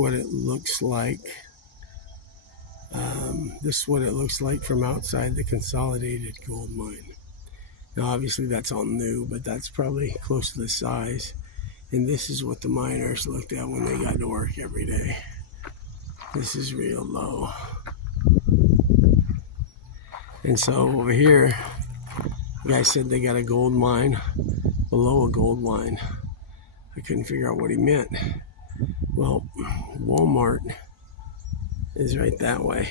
What it looks like. This is what it looks like from outside the Consolidated gold mine. Now obviously that's all new, but that's probably close to the size. And this is what the miners looked at when they got to work every day. This is real low. And so over here, the guy said they got a gold mine below a gold mine. I couldn't figure out what he meant. Well, Walmart is right that way.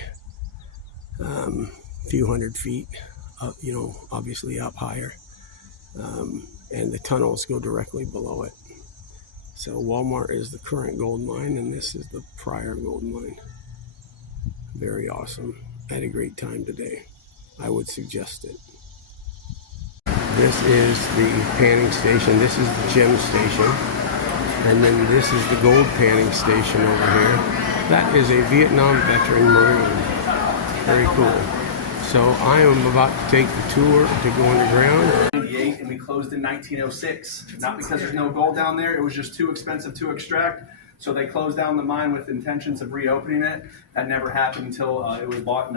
A few hundred feet up, obviously up higher. And the tunnels go directly below it. So Walmart is the current gold mine, and this is the prior gold mine. Very awesome. I had a great time today. I would suggest it. This is the panning station. This is the gem station. And then this is the gold panning station over here. That is a Vietnam veteran Marine. Very cool. So I am about to take the tour to go underground. And we closed in 1906. Not because there's no gold down there, it was just too expensive to extract. So they closed down the mine with intentions of reopening it. That never happened until it was bought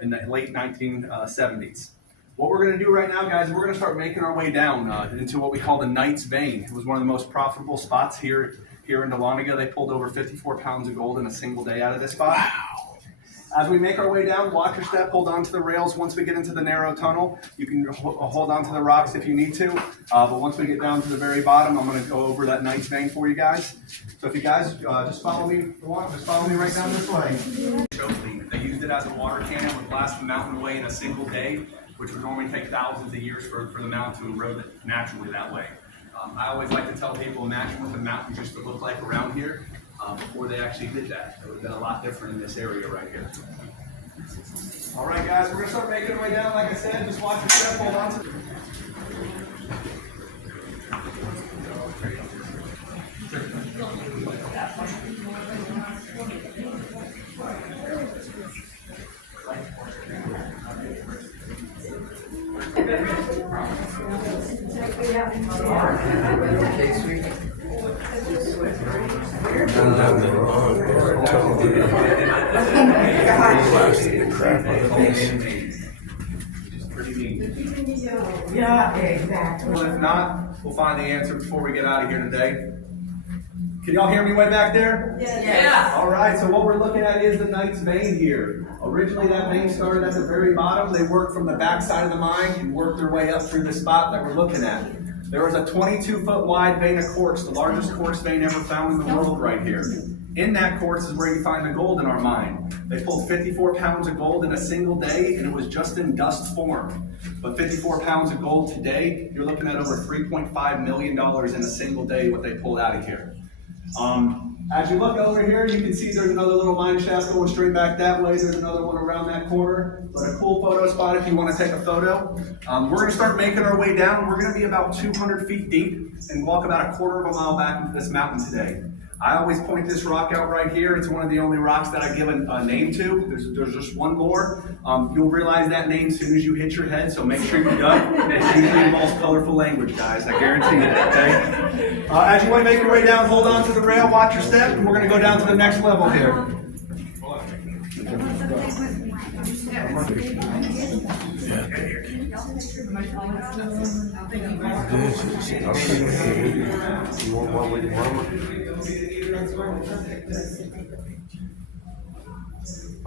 in the late 1970s. What we're going to do right now, guys, we're going to start making our way down into what we call the Knight's Vein. It was one of the most profitable spots here in Dahlonega. They pulled over 54 pounds of gold in a single day out of this spot. Wow. As we make our way down, watch your step, hold on to the rails. Once we get into the narrow tunnel, you can hold on to the rocks if you need to. But once we get down to the very bottom, I'm going to go over that Knight's Vein for you guys. So if you guys just follow me right down this way. They used it as a water cannon, would blast the mountain away in a single day, which would normally take thousands of years for the mountain to erode it naturally that way. I always like to tell people, imagine what the mountains used to look like around here before they actually did that. It would have been a lot different in this area right here. All right, guys, we're going to start making our way down. Like I said, just watch your step, hold on to Yeah, exactly. Well, if not, we'll find the answer before we get out of here today. Can y'all hear me way back there? Yes. Yeah. All right, so what we're looking at is the Knight's Vein here. Originally, that vein started at the very bottom. They worked from the back side of the mine and worked their way up through the spot that we're looking at. There was a 22-foot wide vein of quartz, the largest quartz vein ever found in the world right here. In that quartz is where you find the gold in our mine. They pulled 54 pounds of gold in a single day, and it was just in dust form. But 54 pounds of gold today, you're looking at over $3.5 million in a single day what they pulled out of here. As you look over here, you can see there's another little mine shaft going straight back that way. There's another one around that corner. But a cool photo spot if you want to take a photo. We're going to start making our way down. We're going to be about 200 feet deep and walk about a quarter of a mile back into this mountain today. I always point this rock out right here. It's one of the only rocks that I give a name to. There's just one more. You'll realize that name as soon as you hit your head, so make sure you're done. It usually involves colorful language, guys. I guarantee it, okay? As you want to make your way down, hold on to the rail, watch your step, and we're going to go down to the next level here.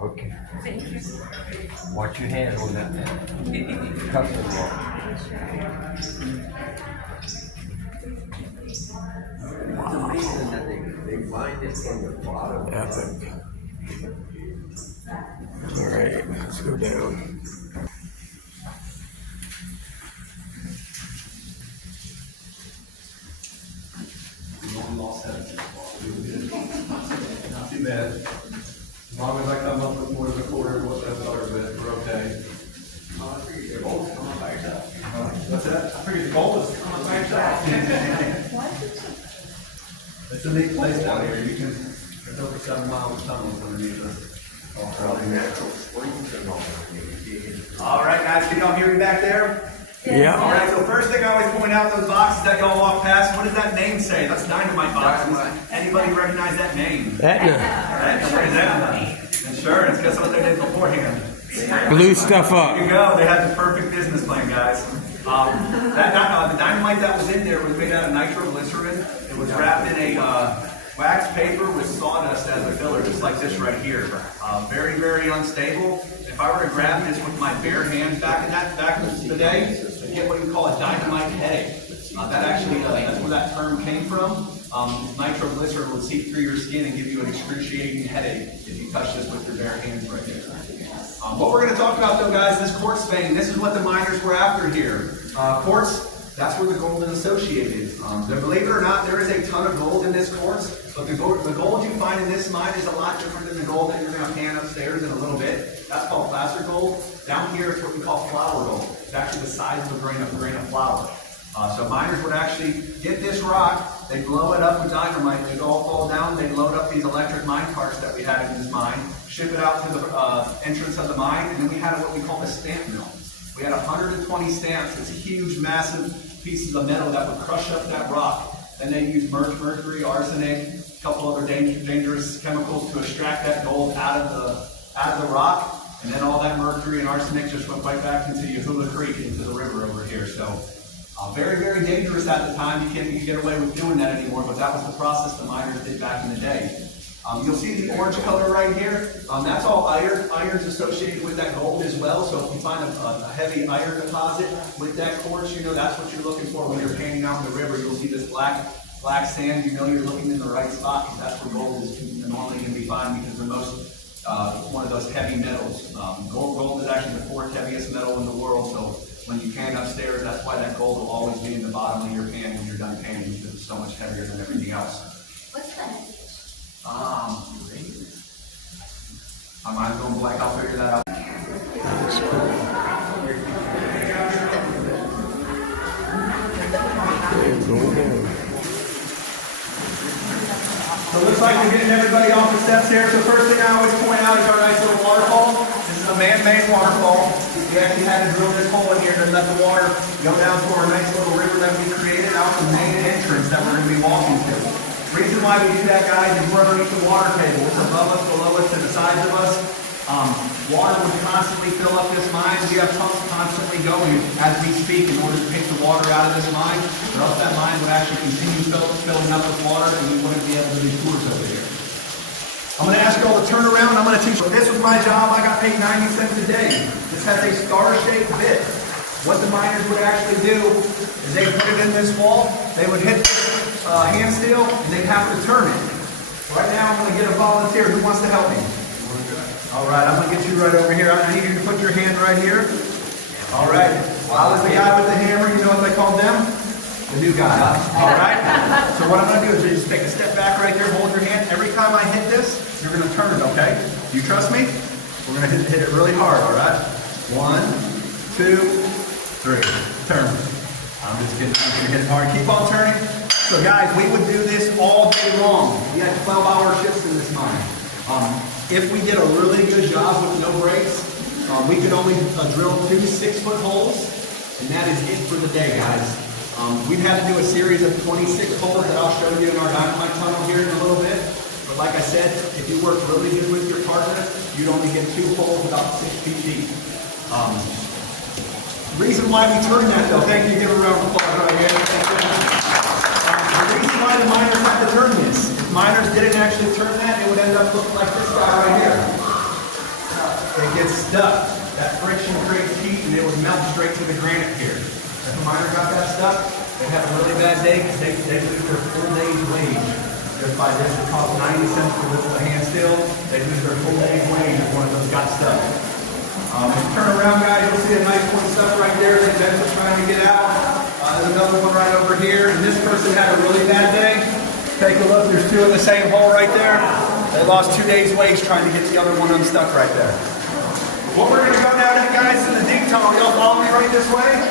Okay. Watch your hand on that custom wall. Wow. They wind it from the bottom. Epic. All right, let's go down. Not too bad. As long as I come up with more than a quarter of what that started with, we're okay. I figured the gold was coming up by yourself. What's that? I figured the gold was coming up by yourself. It's a neat place down here. There's over 7 miles of tunnels underneath us. All right, guys, can y'all hear me back there? Yeah. All right, so first thing I always point out, those boxes that y'all walk past, what does that name say? That's dynamite boxes. Anybody recognize that name? Etna. Insurance, guess what they did beforehand? Blew stuff up. There you go, they had the perfect business plan, guys. The dynamite that was in there was made out of nitroglycerin. It was wrapped in a wax paper with sawdust as a filler, just like this right here. Very, very unstable. If I were to grab this with my bare hands back in the day, I'd get what you call a dynamite headache. That's where that term came from. Nitroglycerin would seep through your skin and give you an excruciating headache if you touch this with your bare hands right there. What we're going to talk about though, guys, this quartz vein, this is what the miners were after here. Quartz, that's where the gold is associated. Believe it or not, there is a ton of gold in this quartz, but the gold you find in this mine is a lot different than the gold that you're going to pan upstairs in a little bit. That's called placer gold. Down here, it's what we call flour gold. It's actually the size of a grain of flour. So miners would actually get this rock, they blow it up with dynamite, they'd all fall down, they'd load up these electric mine carts that we had in this mine, ship it out to the entrance of the mine, and then we had what we call the stamp mill. We had 120 stamps. It's huge, massive pieces of metal that would crush up that rock. Then they use mercury, arsenic, a couple other dangerous chemicals to extract that gold out of the rock. And then all that mercury and arsenic just went right back into Yahulah Creek, into the river over here. So very, very dangerous at the time. You can't get away with doing that anymore, but that was the process the miners did back in the day. You'll see the orange color right here. That's all iron. Iron's associated with that gold as well. So if you find a heavy iron deposit with that quartz, you know that's what you're looking for when you're panning out in the river. You'll see this black sand. You know you're looking in the right spot because that's where gold is normally going to be found because it's one of those heavy metals. Gold is actually the fourth heaviest metal in the world. So when you pan upstairs, that's why that gold will always be in the bottom of your pan when you're done panning because it's so much heavier than everything else. What's that? My mind's going blank. I'll figure that out. That's cool. They're going down. So it looks like we're getting everybody off the steps here. So first thing I always point out is our nice little waterfall. This is a man-made waterfall. We actually had to drill this hole in here to let the water go down to our nice little river that we created out the main entrance that we're going to be walking to. The reason why we do that, guys, is we're underneath the water table. It's above us, below us, to the sides of us. Water would constantly fill up this mine. We have pumps constantly going as we speak in order to take the water out of this mine, or else that mine would actually continue filling up with water and we wouldn't be able to do tours over here. I'm going to ask you all to turn around. I'm going to teach you. This was my job. I got paid 90 cents a day. This has a star-shaped bit. What the miners would actually do is they put it in this wall. They would hit this hand steel and they'd have to turn it. Right now, I'm going to get a volunteer. Who wants to help me? All right, I'm going to get you right over here. I need you to put your hand right here. All right. Well, I was the guy with the hammer. You know what they called them? The new guy. All right. So what I'm going to do is just take a step back right there. Hold your hand. Every time I hit this, you're going to turn it, okay? Do you trust me? We're going to hit it really hard, all right? 1, 2, 3. Turn. I'm just kidding. I'm going to hit it hard. Keep on turning. So guys, we would do this all day long. We had 12-hour shifts in this mine. If we did a really good job with no breaks, we could only drill 2 6-foot holes, and that is it for the day, guys. We've had to do a series of 26 holes that I'll show you in our dynamite tunnel here in a little bit. But like I said, if you work really good with your partner, you'd only get 2 holes about 6 feet deep. Reason why we turn that, though, thank you, give a round of applause right here. The reason why the miners had to turn this, if miners didn't actually turn that, it would end up looking like this guy right here. It gets stuck. That friction creates heat and it would melt straight to the granite here. If a miner got that stuck, they'd have a really bad day because they lose their full day's wage. Just by this, it costs 90 cents to lift the hand still. They lose their full day's wage if one of those got stuck. If you turn around, guys, you'll see a nice one stuck right there. They've been trying to get out. There's another one right over here. And this person had a really bad day. Take a look. There's 2 in the same hole right there. They lost 2 days' wage trying to get the other one unstuck right there. What we're going to go now, guys, in the deep tunnel. Y'all follow me right this way?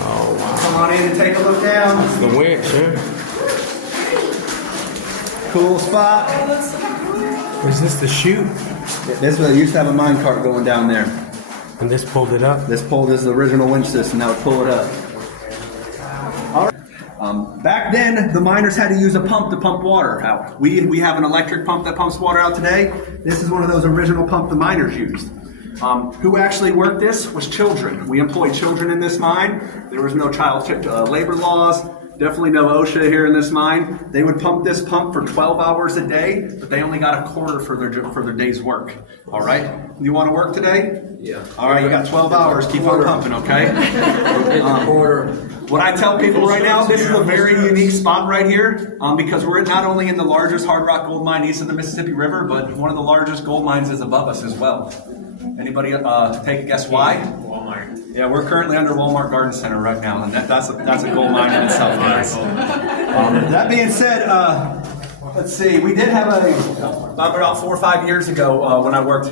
Oh, wow. Come on in and take a look down. It's the winch, huh? Cool spot. Was this the chute? This one used to have a mine cart going down there. And this pulled it up? This is the original winch system. That would pull it up. All right. Back then, the miners had to use a pump to pump water out. We have an electric pump that pumps water out today. This is one of those original pump the miners used. Who actually worked this was children. We employed children in this mine. There was no child labor laws. Definitely no OSHA here in this mine. They would pump this pump for 12 hours a day, but they only got a quarter for their day's work. All right? You want to work today? Yeah. All right, you got 12 hours. Keep on pumping, okay? What I tell people right now, this is a very unique spot right here because we're not only in the largest hard rock gold mine east of the Mississippi River, but one of the largest gold mines is above us as well. Anybody take a guess why? Walmart. Yeah, we're currently under Walmart Garden Center right now, and that's a gold mine in itself, guys. That being said, let's see. We did have about 4 or 5 years ago when I worked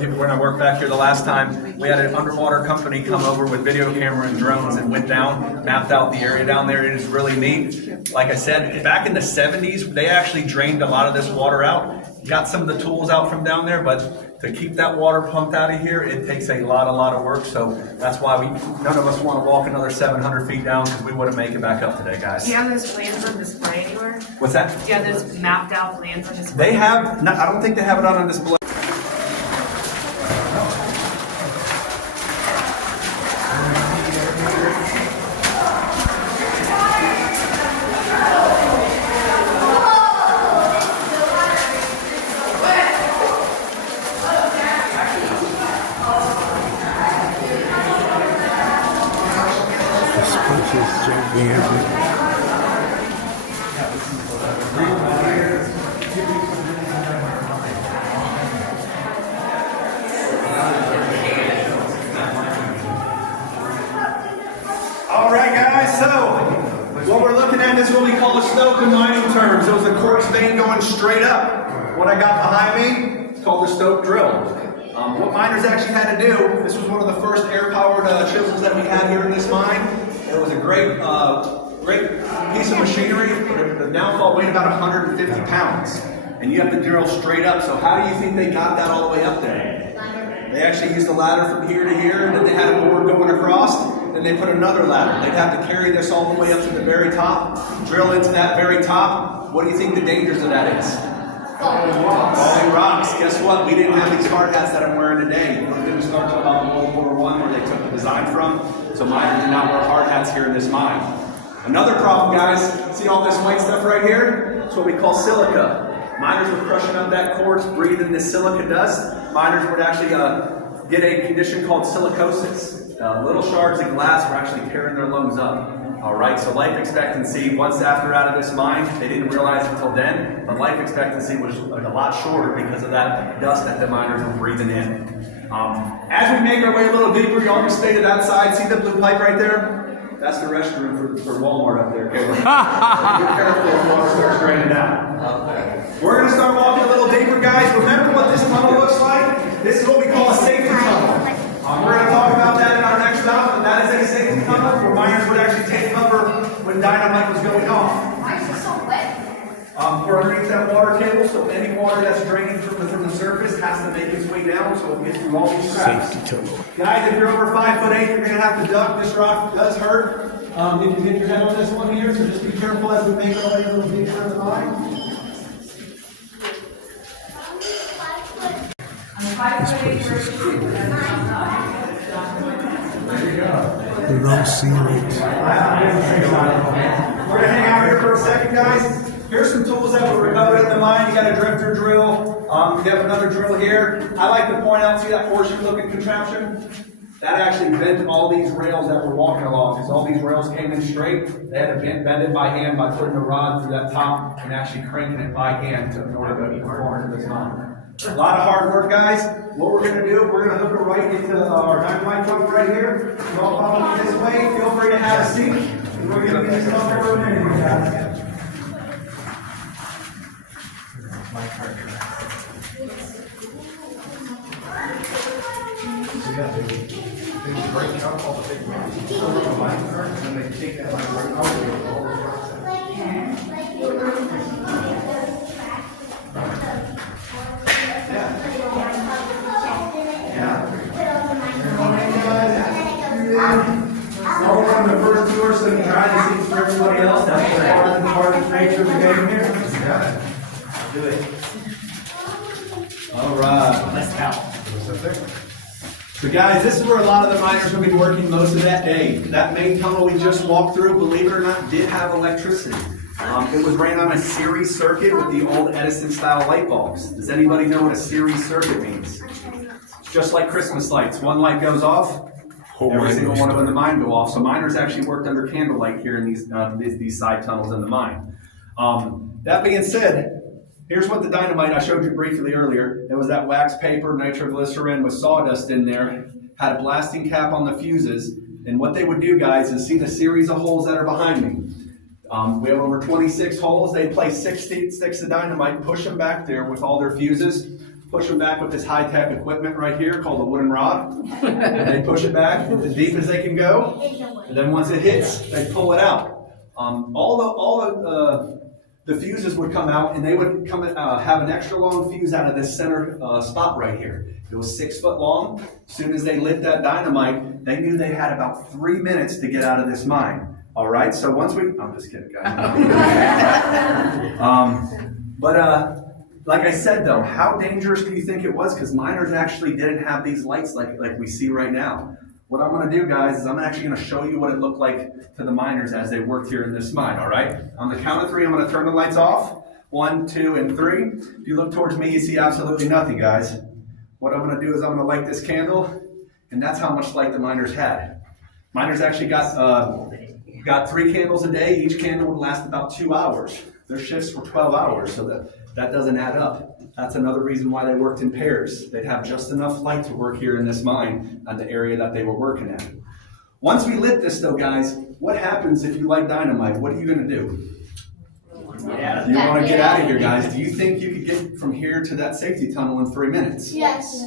back here the last time. We had an underwater company come over with video camera and drones and went down, mapped out the area down there. It is really neat. Like I said, back in the 70s, they actually drained a lot of this water out. Got some of the tools out from down there, but to keep that water pumped out of here, it takes a lot of work. So that's why none of us want to walk another 700 feet down because we wouldn't make it back up today, guys. Do you have those plans on display anywhere? What's that? Do you have those mapped out plans on display? They have. I don't think they have it on display. This place is gigantic. All right, guys. So what we're looking at is what we call a stope in mining terms. It was a quartz vein going straight up. What I got behind me is called the stope drill. What miners actually had to do, this was one of the first air-powered chisels that we had here in this mine. It was a great piece of machinery. The downfall weighed about 150 pounds. And you have to drill straight up. So how do you think they got that all the way up there? They actually used a ladder from here to here, and then they had a board going across, then they put another ladder. They'd have to carry this all the way up to the very top, drill into that very top. What do you think the dangers of that is? Falling rocks. Guess what? We didn't have these hard hats that I'm wearing today. It didn't start until about World War I, where they took the design from. So miners did not wear hard hats here in this mine. Another problem, guys, see all this white stuff right here? It's what we call silica. Miners were crushing up that quartz, breathing this silica dust. Miners would actually get a condition called silicosis. Little shards of glass were actually tearing their lungs up. All right, so life expectancy, once after out of this mine, they didn't realize until then, but life expectancy was a lot shorter because of that dust that the miners were breathing in. As we make our way a little deeper, y'all can stay to that side. See the blue pipe right there? That's the restroom for Walmart up there. Okay? Be careful if water starts draining out. We're going to start walking a little deeper, guys. Remember what this tunnel looks like? This is what we call a safety tunnel. We're going to talk about that in our next stop, and that is a safety tunnel where miners would actually take cover when dynamite was going off. Why is it so wet? We're underneath that water table, so any water that's draining from the surface has to make its way down so it gets through all these cracks. Safety tunnel. Guys, if you're over 5'8", you're going to have to duck. This rock does hurt if you hit your head on this one here, so just be careful as we make our way a little deeper in the mine. The row ceilings. We're going to hang out here for a second, guys. Here's some tools that were recovered in the mine. You got a drifter drill. You have another drill here. I like to point out, see that horseshoe-looking contraption? That actually bent all these rails that we're walking along, because all these rails came in straight. They had to bend it by hand by putting a rod through that top and actually cranking it by hand in order to perform this mine. A lot of hard work, guys. What we're going to do, we're going to hook it right into our dynamite truck right here. You all follow me this way. Feel free to have a seat. And we're going to get this off for a minute, guys. Break up all the big rocks. And they take that like right out of the Do it. All right. Let's count. So guys, this is where a lot of the miners will be working most of that day. That main tunnel we just walked through, believe it or not, did have electricity. It was ran on a series circuit with the old Edison style light bulbs. Does anybody know what a series circuit means? Just like Christmas lights, one light goes off, every single one of them in the mine go off. So miners actually worked under candlelight here in these side tunnels in the mine. That being said, here's what the dynamite I showed you briefly earlier. It was that wax paper, nitroglycerin with sawdust in there, had a blasting cap on the fuses. And what they would do, guys, is see the series of holes that are behind me. We have over 26 holes. They'd place 6 sticks of dynamite, push them back there with all their fuses, push them back with this high-tech equipment right here called a wooden rod. And they push it back as deep as they can go. And then once it hits, they pull it out. All the fuses would come out, and they would come have an extra long fuse out of this center spot right here. It was 6 foot long. As soon as they lit that dynamite, they knew they had about 3 minutes to get out of this mine. All right, so once I'm just kidding, guys. Like I said, though, how dangerous do you think it was? Because miners actually didn't have these lights like we see right now. What I'm going to do, guys, is I'm actually going to show you what it looked like to the miners as they worked here in this mine, all right? On the count of 3, I'm going to turn the lights off. 1, 2, and 3. If you look towards me, you see absolutely nothing, guys. What I'm going to do is I'm going to light this candle, and that's how much light the miners had. Miners actually got 3 candles a day. Each candle would last about 2 hours. Their shifts were 12 hours, so that doesn't add up. That's another reason why they worked in pairs. They'd have just enough light to work here in this mine at the area that they were working at. Once we lit this, though, guys, what happens if you light dynamite? What are you going to do? You want to get out of here, guys. Do you think you could get from here to that safety tunnel in 3 minutes? Yes.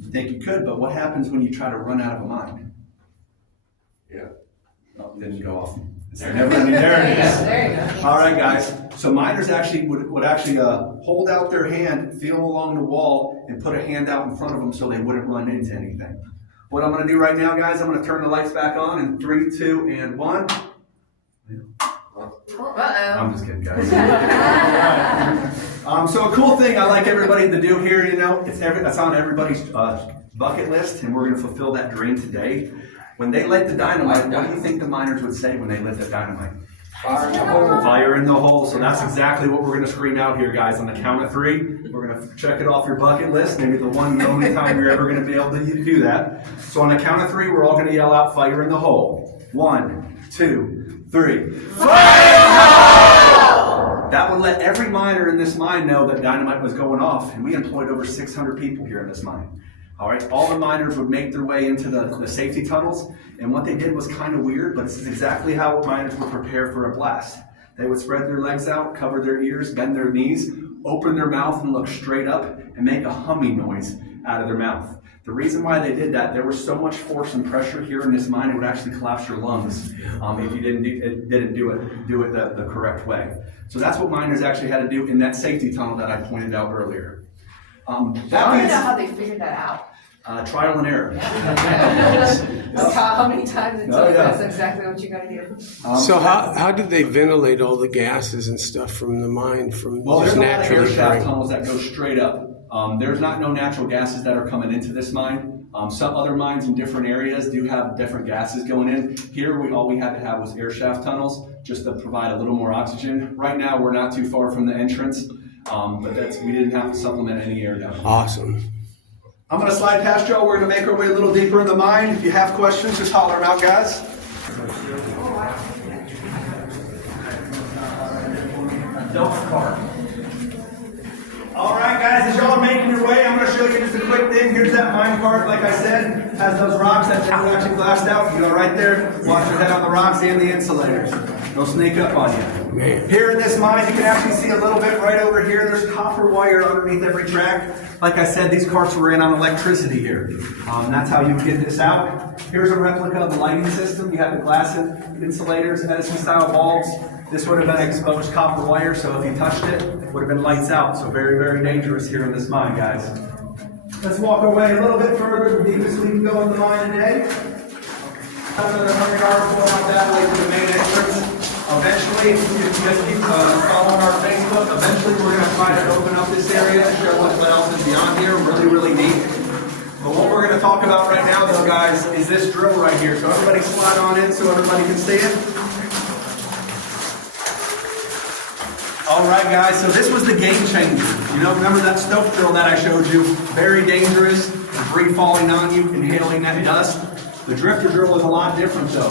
You think you could, but what happens when you try to run out of a mine? Yeah. Oh, it didn't go off. There it is. There you go. All right, guys. So miners actually would actually hold out their hand, feel along the wall, and put a hand out in front of them so they wouldn't run into anything. What I'm going to do right now, guys, I'm going to turn the lights back on in 3, 2, and 1. I'm just kidding, guys. So a cool thing I like everybody to do here, it's on everybody's bucket list, and we're going to fulfill that dream today. When they lit the dynamite, what do you think the miners would say when they lit the dynamite? Fire in the hole. Fire in the hole. So that's exactly what we're going to scream out here, guys. On the count of 3, we're going to check it off your bucket list. Maybe the one and only time you're ever going to be able to do that. So on the count of 3, we're all going to yell out, fire in the hole. 1, 2, 3. Fire in the hole! That would let every miner in this mine know that dynamite was going off. And we employed over 600 people here in this mine. All right, all the miners would make their way into the safety tunnels, and what they did was kind of weird, but this is exactly how miners would prepare for a blast. They would spread their legs out, cover their ears, bend their knees, open their mouth and look straight up, and make a humming noise out of their mouth. The reason why they did that, there was so much force and pressure here in this mine, it would actually collapse your lungs if you didn't do it the correct way. So that's what miners actually had to do in that safety tunnel that I pointed out earlier. I don't know how they figured that out. Trial and error. How many times it took, that's exactly what you got to do. So how did they ventilate all the gases and stuff from the mine just there's a lot of air naturally? shaft tunnels that go straight up. There's no natural gases that are coming into this mine. Some other mines in different areas do have different gases going in. Here, all we had to have was air shaft tunnels just to provide a little more oxygen. Right now, we're not too far from the entrance, but we didn't have to supplement any air down. Awesome. I'm going to slide past Joe. We're going to make our way a little deeper in the mine. If you have questions, just holler them out, guys. Don't cart. All right, guys, as y'all are making your way, I'm going to show you just a quick thing. Here's that mine cart, like I said, has those rocks that they would actually blast out. You go right there, watch your head on the rocks and the insulators. They'll sneak up on you. Man. Here in this mine, you can actually see a little bit right over here. There's copper wire underneath every track. Like I said, these carts were ran on electricity here. That's how you would get this out. Here's a replica of the lighting system. You have the glass insulators, Edison-style bulbs. This would have been exposed copper wire, so if you touched it, it would have been lights out. So very, very dangerous here in this mine, guys. Let's walk away a little bit further, the deepest we can go in the mine today. Another 100 yards going out that way to the main entrance. Eventually, if you just keep following our Facebook, eventually we're going to try to open up this area and show what else is beyond here. Really, really neat. But what we're going to talk about right now, though, guys, is this drill right here. So everybody slide on in so everybody can see it. All right, guys, so this was the game changer. You know, remember that stoke drill that I showed you? Very dangerous, debris falling on you, inhaling that dust. The drifter drill is a lot different, though.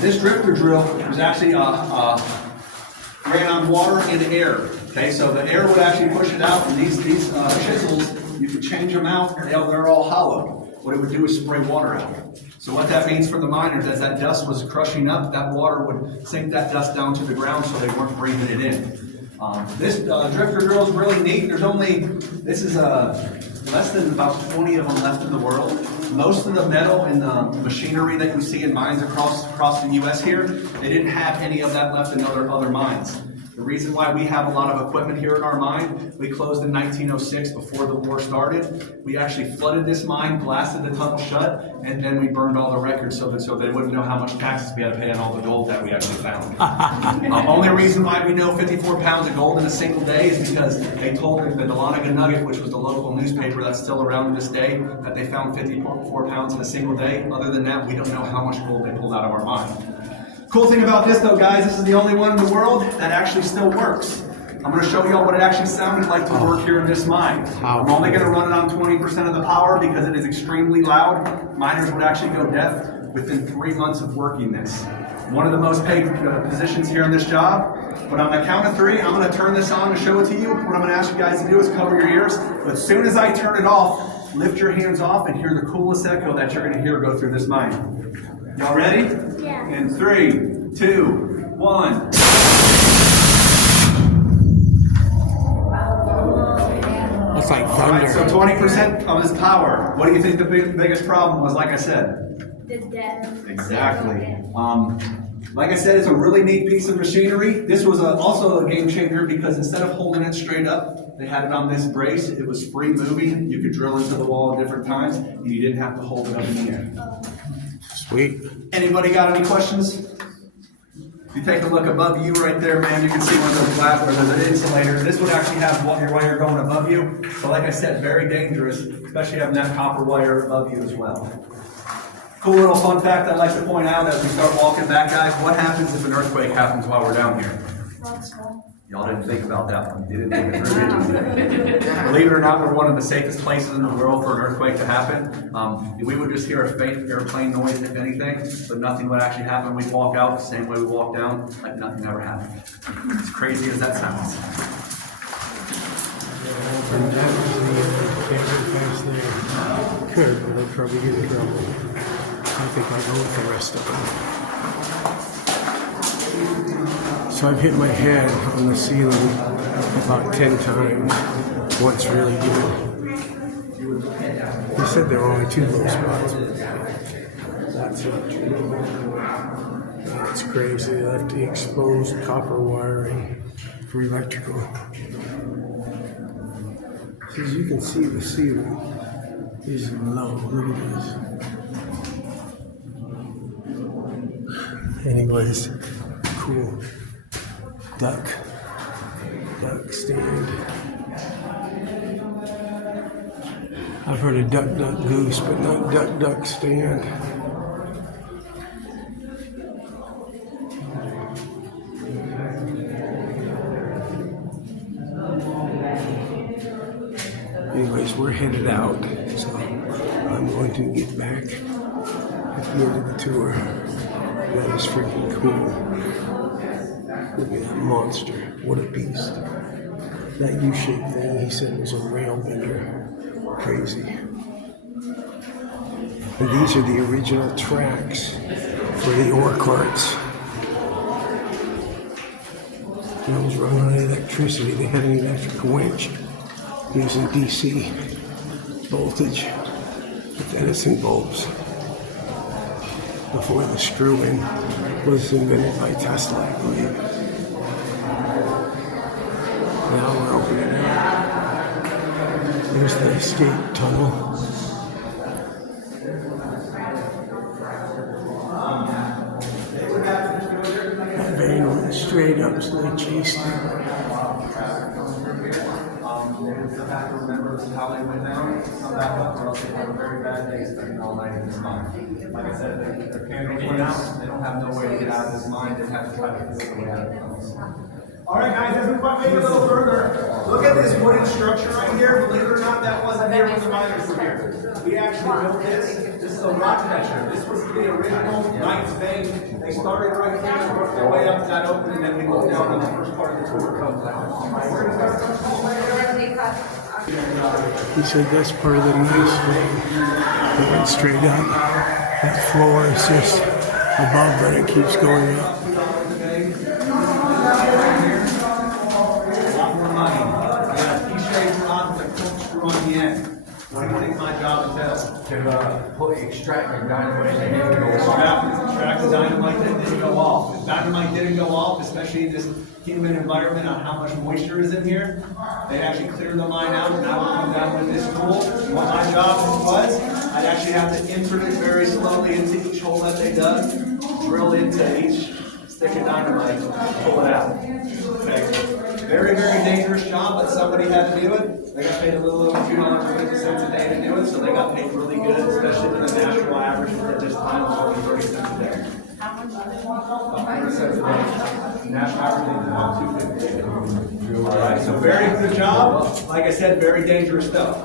This drifter drill was actually ran on water and air. Okay, so the air would actually push it out, and these chisels, you could change them out, and they're all hollow. What it would do is spray water out. So what that means for the miners, as that dust was crushing up, that water would sink that dust down to the ground so they weren't breathing it in. This drifter drill is really neat. This is less than about 20 of them left in the world. Most of the metal and the machinery that you see in mines across the U.S. here, they didn't have any of that left in other mines. The reason why we have a lot of equipment here in our mine, we closed in 1906 before the war started. We actually flooded this mine, blasted the tunnel shut, and then we burned all the records so they wouldn't know how much taxes we had to pay on all the gold that we actually found. Only reason why we know 54 pounds of gold in a single day is because they told the Dahlonega Nugget, which was the local newspaper that's still around to this day, that they found 54 pounds in a single day. Other than that, we don't know how much gold they pulled out of our mine. Cool thing about this, though, guys, this is the only one in the world that actually still works. I'm going to show you all what it actually sounded like to work here in this mine. I'm only going to run it on 20% of the power because it is extremely loud. Miners would actually go deaf within 3 months of working this. One of the most paid positions here in this job. But on the count of 3, I'm going to turn this on and show it to you. What I'm going to ask you guys to do is cover your ears. But as soon as I turn it off, lift your hands off and hear the coolest echo that you're going to hear go through this mine. Y'all ready? Yeah. In 3, 2, 1. That's like All thunder. right, so 20% of his power. What do you think the biggest problem was, like I said? The death. Exactly. Like I said, it's a really neat piece of machinery. This was also a game changer because instead of holding it straight up, they had it on this brace. It was free moving. You could drill into the wall at different times, and you didn't have to hold it up in the air. Sweet. Anybody got any questions? If you take a look above you right there, man, you can see one of those glass where there's an insulator. This would actually have your wire going above you. But like I said, very dangerous, especially having that copper wire above you as well. Cool little fun fact I'd like to point out as we start walking back, guys. What happens if an earthquake happens while we're down here? Y'all didn't think about that one. You didn't think it through. Believe it or not, we're one of the safest places in the world for an earthquake to happen. We would just hear a faint airplane noise, if anything, but nothing would actually happen. We'd walk out the same way we walk down, like nothing ever happened. As crazy as that sounds. And that was the can't go past there. Could, but I'd probably get in trouble. I think I'll go with the rest of them. So I've hit my head on the ceiling about 10 times. Once really good. He said there were only 2 low spots. That's not true. That's crazy. They left the exposed copper wiring for electrical. As you can see, the ceiling is low. Look at this. Anyways, cool. Duck stand. I've heard of duck goose, but not duck stand. Anyways, we're headed out, so I'm going to get back at the end of the tour. That is freaking cool. Look at that monster. What a beast. That U-shaped thing, he said, was a rail bender. Crazy. And these are the original tracks for the ore carts. Those run on electricity. They had an electric winch using DC voltage with Edison bulbs before the screw-in was invented by Tesla, I believe. Now we're opening it up. There's the escape tunnel. That vein straight up, so they chased him. They just have to remember how they went down, come back up, or else they have a very bad day spending all night in this mine. Like I said, their candles went out, they don't have no way to get out of this mine, they have to try to figure a way out of it. All right, guys, as we make it a little further, look at this wooden structure right here. Believe it or not, that wasn't here when the miners were here. We actually built this. This is a rock measure. This was the original Knight's Vein. They started right here and worked their way up to that opening, and then we go down on the first part of the tour. We're going to start. He said that's part of the nice thing. It went straight up. That floor is just above, but it keeps going up. On the end. What do you think my job entails? To extract the dynamite that didn't go Extract the dynamite that didn't go off. If dynamite didn't go off, especially in this humid environment on how much moisture is in here, they actually clear the mine out, and I would come down with this tool. What my job was, I'd actually have to insert it very slowly into each hole that they dug, drill into each stick of dynamite, pull it out. Okay. Very, very dangerous job, but somebody had to do it. They got paid a little over $2.50 a day to do it, so they got paid really good, especially when the national average at this time was only 30 cents a day. About 30 cents a day. National average is about $2.50. All right, so very good job. Like I said, very dangerous stuff.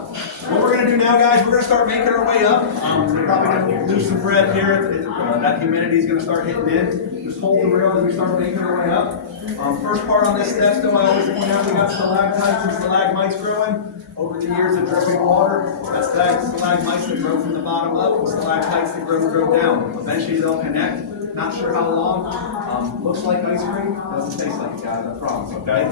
What we're going to do now, guys, we're going to start making our way up. We're probably going to lose some breath here. That humidity is going to start hitting in. Just hold the rail as we start making our way up. First part on this step, though, I always point out we got stalactites and stalagmites growing. Over the years of dripping water, that's stalagmites that grow from the bottom up, and stalactites that grow down. Eventually they'll connect. Not sure how long. Looks like ice cream. Doesn't taste like it, guys. I promise. Okay.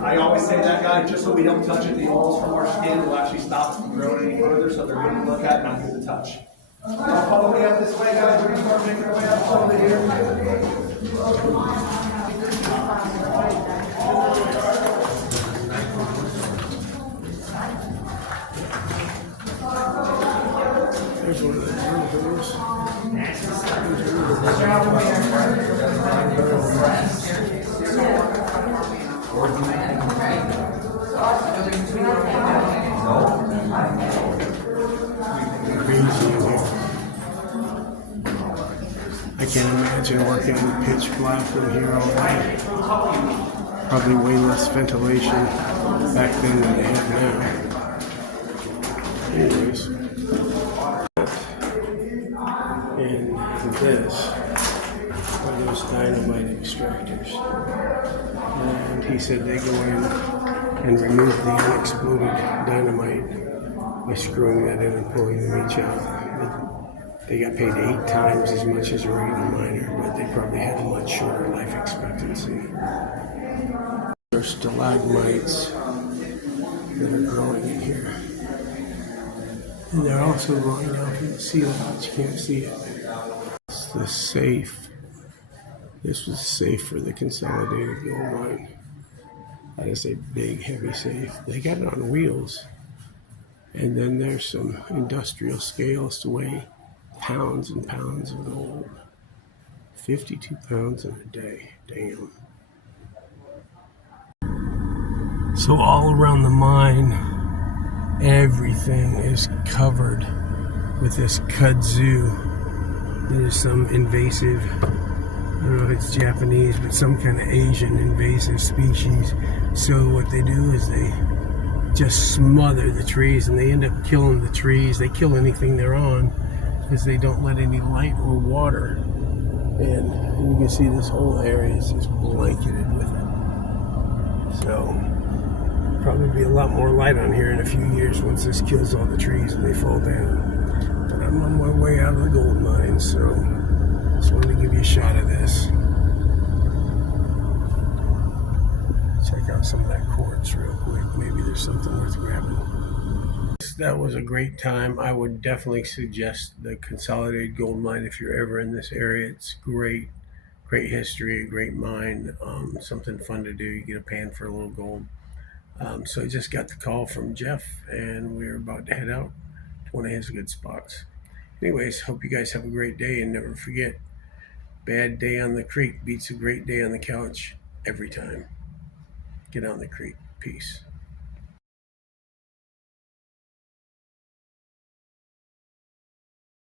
I always say that, guys, just so we don't touch it. The oils from our skin will actually stop it from growing any further, so they're good to look at, not good to touch. Follow me up this way, guys. We're going to start making our way up slowly here. There's one of the burgers. Crazy in here. I can't imagine working in pitch black in here all day. Probably way less ventilation back then than they have now. Anyways. And this are those dynamite extractors. And he said they go in and remove the unexploded dynamite by screwing that in and pulling the leach out. They got paid 8 times as much as a regular miner, but they probably had a much shorter life expectancy. There's stalagmites that are growing in here. And they're also growing down from the ceiling, but you can't see it. It's the safe. This was safe for the Consolidated gold mine. That is a big, heavy safe. They got it on wheels. And then there's some industrial scales to weigh pounds and pounds of gold. 52 pounds in a day. Damn. So all around the mine, everything is covered with this kudzu. There's some invasive, I don't know if it's Japanese, but some kind of Asian invasive species. So what they do is they just smother the trees, and they end up killing the trees. They kill anything they're on because they don't let any light or water in. And you can see this whole area is just blanketed with it. So probably be a lot more light on here in a few years once this kills all the trees and they fall down. But I'm on my way out of the gold mine, so just wanted to give you a shot of this. Check out some of that quartz real quick. Maybe there's something worth grabbing. That was a great time. I would definitely suggest the Consolidated gold mine if you're ever in this area. It's great. Great history, a great mine. Something fun to do. You get a pan for a little gold. So I just got the call from Jeff, and we're about to head out to one of his good spots. Anyways, hope you guys have a great day, and never forget, Bad day on the creek beats a great day on the couch every time. Get on the creek. Peace.